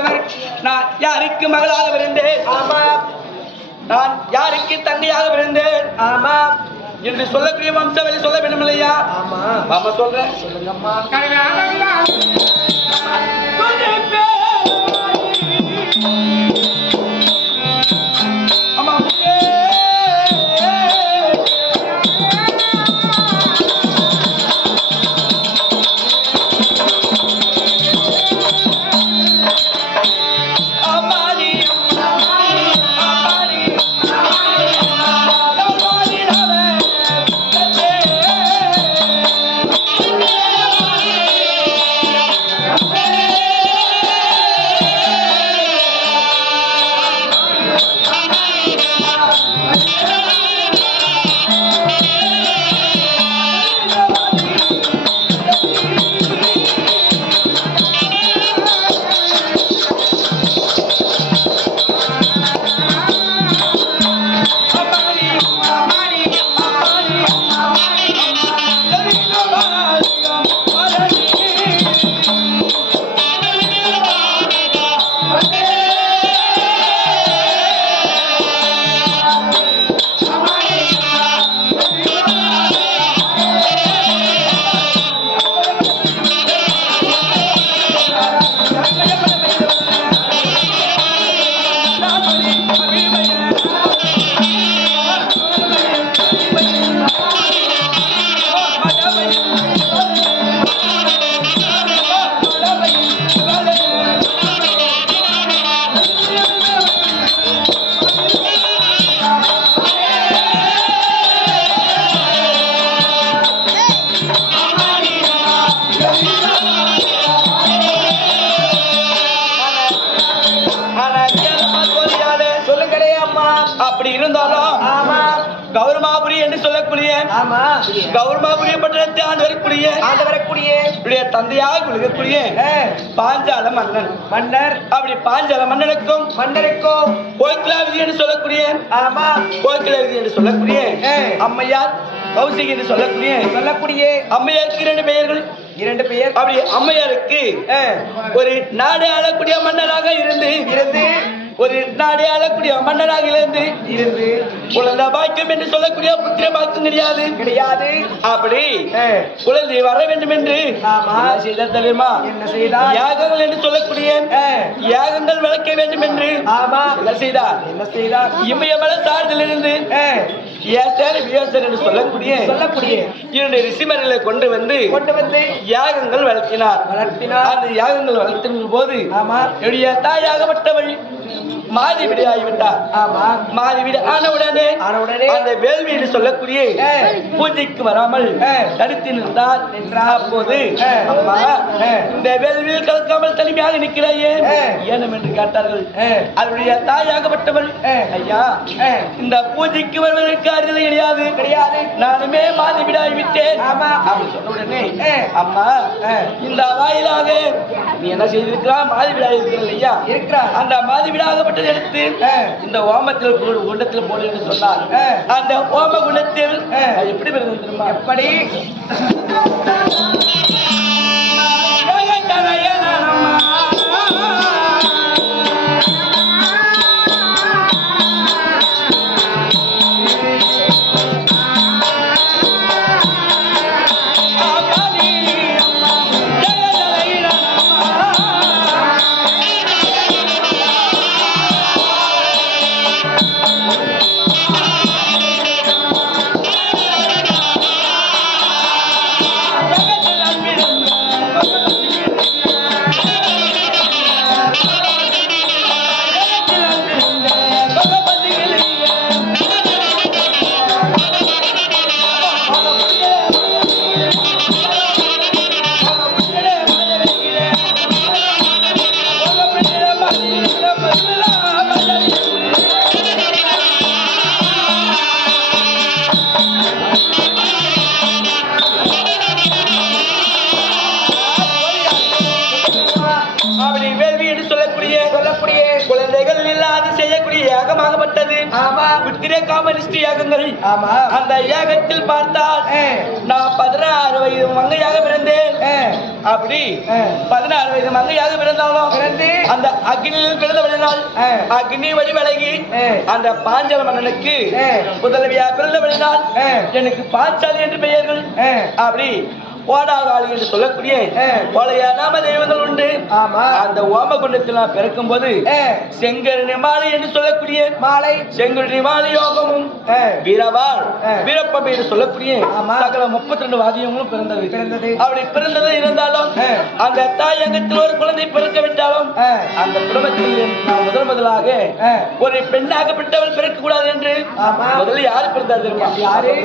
பிறந்தவர். நான் யாருக்கு மகளாக பிறந்தேன்? ஆமா. நான் யாருக்கு தங்கையாக பிறந்தேன்? ஆமா. என்று சொல்லக்கூடிய வம்சவழி சொல்ல வேண்டும் இல்லையா? ஆமா. மாமா சொல்றேன். சொல்லுங்கம்மா. அப்படி இருந்தாலும் கௌரமாபுரி என்று சொல்லக்கூடிய கௌரமாபுரிய பட்டணத்தை ஆண்டு வரக்கூடிய தந்தையாக விழுகக்கூடிய பாஞ்சால மன்னர் அப்படி பாஞ்சால மன்னனுக்கும் கோக்கிலாவதி என்று சொல்லக்கூடிய கோக்கிலாவதி என்று சொல்லக்கூடிய அம்மையார் கௌசிகி என்று சொல்லக்கூடிய அம்மையாருக்கு இரண்டு பெயர் அப்படி அம்மையாருக்கு ஒரு நாடு ஆளக்கூடிய மன்னராக இருந்து ஒரு நாடு ஆளக்கூடிய மன்னராக இருந்து குழந்தை பாக்கியம் என்று சொல்லக்கூடிய புத்திர பாக்கியம் கிடையாது அப்படி குழந்தை வர வேண்டும் என்று செய்தார் தெரியுமா? யாகங்கள் என்று சொல்லக்கூடிய யாகங்கள் வளர்க்க வேண்டும் என்று என்ன செய்தார்? இமயமலை சார்பில் இருந்து என்று சொல்லக்கூடிய இரண்டு ரிஷிமர்களை கொண்டு வந்து யாகங்கள் வளர்த்தினார். அந்த யாகங்கள் வளர்த்தின போது தாயாகப்பட்டவள் மாதவிடை ஆகிவிட்டார். மாதவிடை ஆனவுடனே அந்த வேள்வியில் சொல்லக்கூடிய பூஜைக்கு வராமல் தடுத்து நின்றார். அப்போது அம்மா இந்த வேள்வியில் கலக்காமல் தனிமையாக நிற்கிறாயே ஏனம் என்று கேட்டார்கள். அவருடைய தாயாகப்பட்டவள் ஐயா இந்த பூஜைக்கு வருவதற்கு அருகதை கிடையாது, நானுமே மாதவிடை ஆகிவிட்டேன் அப்படி சொன்ன உடனே அம்மா இந்த வாயிலாக நீ என்ன செய்திருக்கிறார்? மாதவிடை இருக்கிறார். அந்த மாதவிடாகப்பட்ட எடுத்து இந்த ஓமத்தில் குண்டத்தில் போடு என்று சொன்னார். அந்த ஓம குண்டத்தில் எப்படி தெரியுமா? எப்படி அந்த யாகத்தில் பார்த்தால் நான் 16 வயது மங்கையாக பிறந்தேன். அப்படி 16 வயது மங்கையாக பிறந்தாலும் அந்த அக்னியில் பிறந்தவழினால் அக்னி வழி விலகி அந்த பாஞ்சால மன்னனுக்கு முதல்வியா பிறந்தவழினால் எனக்கு பாஞ்சாலி என்று பெயர்கள் அப்படி ஓடாகாளி என்று சொல்லக்கூடிய பழைய நாம தெய்வங்கள் உண்டு. அந்த ஓமகுண்டத்தில் நான் பிறக்கும் போது செங்கரணி மாலை என்று சொல்லக்கூடிய மாலை செங்கரணி மாலை யோகமும் வீரவாள் வீரப்பம் என்று சொல்லக்கூடிய சகல 32 வாதியங்களும் பிறந்தது. அப்படி பிறந்தது இருந்தாலும் அந்த தாயகத்தில் ஒரு குழந்தை பிறக்க விட்டாலும் அந்த குடும்பத்தில் நான் முதலாக ஒரு பெண்ணாகப்பட்டவள் பிறக்க கூடாது என்று முதல்ல யாரு பிறந்தார் தெரியுமா? யாரு?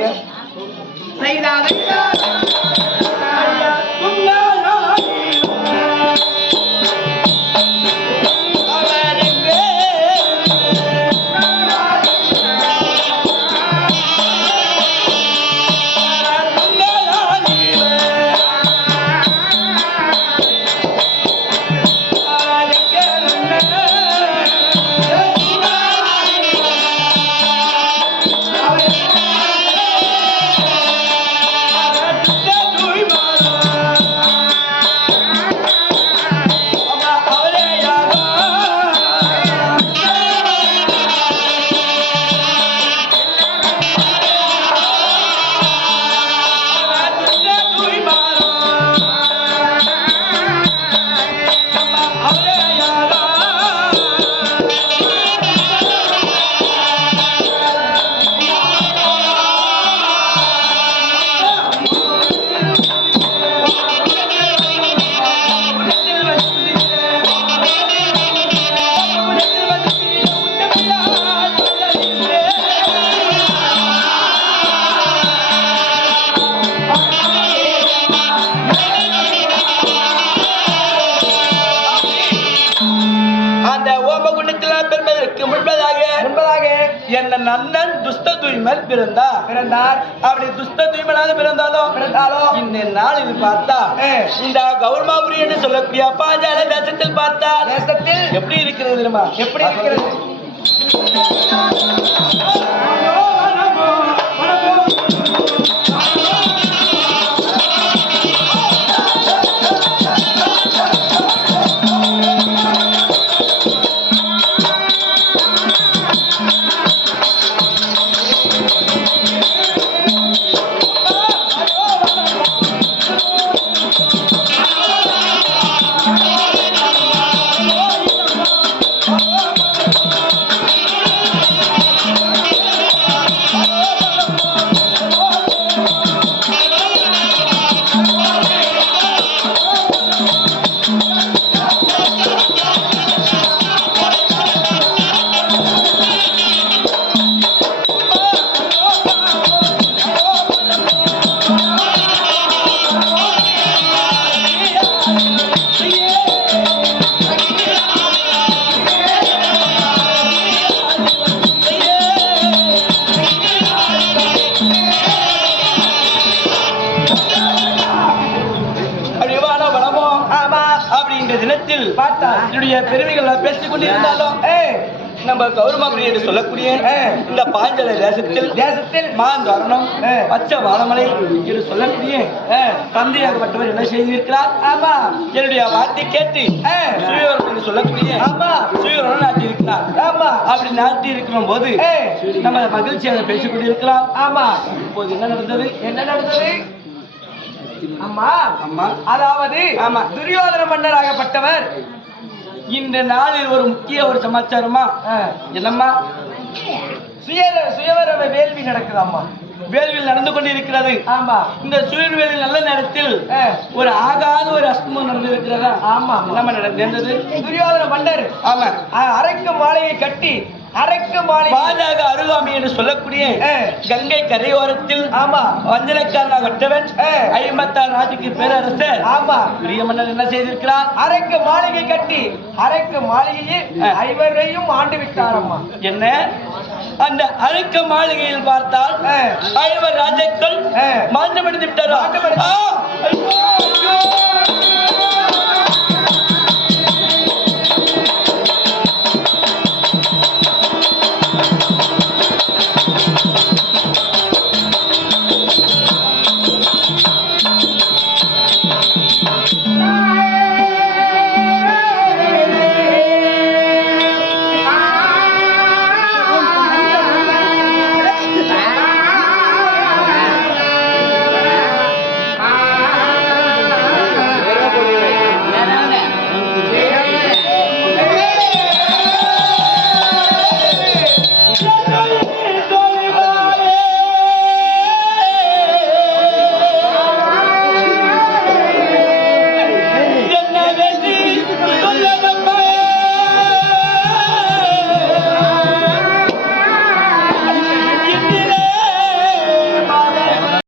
என்ன நன்னன் துஷ்ட தூய்மல் பிறந்தார். அப்படி துஷ்ட தூய்மலாக பிறந்தாலும் இந்த நாளில் பார்த்தா இந்த கௌரமாபுரி என்று சொல்லக்கூடிய பாஞ்சால தேசத்தில் பார்த்தா தேசத்தில் எப்படி இருக்கிறது தெரியுமா? எப்படி இருக்கிறது? பெருமைகள் பேசிக் கொண்டிருந்தாலும் நம்ம கௌரமாபுரி என்று சொல்லக்கூடிய இந்த பாஞ்சால தேசத்தில் மாந்தோரணம் பச்சை வாழமலை என்று சொல்லக்கூடிய தந்தையாகப்பட்டவர் என்ன செய்திருக்கிறார்? ஆமா, என்னுடைய வார்த்தை கேட்டு சுயவரம் என்று சொல்லக்கூடிய சுயவரம் நாட்டி இருக்கிறார். ஆமா, அப்படி நாட்டி இருக்கிற போது நம்ம மகிழ்ச்சியாக பேசிக் கொண்டிருக்கலாம். ஆமா, இப்போது என்ன நடந்தது? அம்மா அதாவது துரியோதன மன்னராகப்பட்டவர் இந்த நாளில் ஒரு முக்கிய ஒரு சமாச்சாரமா என்னம்மா? சுயவர வேள்வி நடக்குதாம்மா. வேள்வியில் நடந்து கொண்டிருக்கிறது. ஆமா, இந்த சுயவேலில் நல்ல நேரத்தில் ஒரு ஆகாத ஒரு அஸ்தமம் நடந்திருக்கிறதா? ஆமா, நம்ம நடந்தது. துரியோதன மன்னர் ஆமா அரைக்கு மாலையை கட்டி அரைக்கு மாலை பாஜக அருகாமி என்று சொல்லக்கூடிய கங்கை கரையோரத்தில் ஆமா வஞ்சனக்காரனாகப்பட்டவன் 56 நாட்டுக்கு பேரரசர் ஆமா பெரிய மன்னர் என்ன செய்திருக்கிறார்? அரைக்கு மாளிகை கட்டி அரைக்கு மாளிகையை 5 ஆண்டு விட்டாரம்மா. என்ன அந்த அரைக்க மாளிகையில் பார்த்தால் 5 ராஜாக்கள் மாண்டமடைந்து விட்டாரா?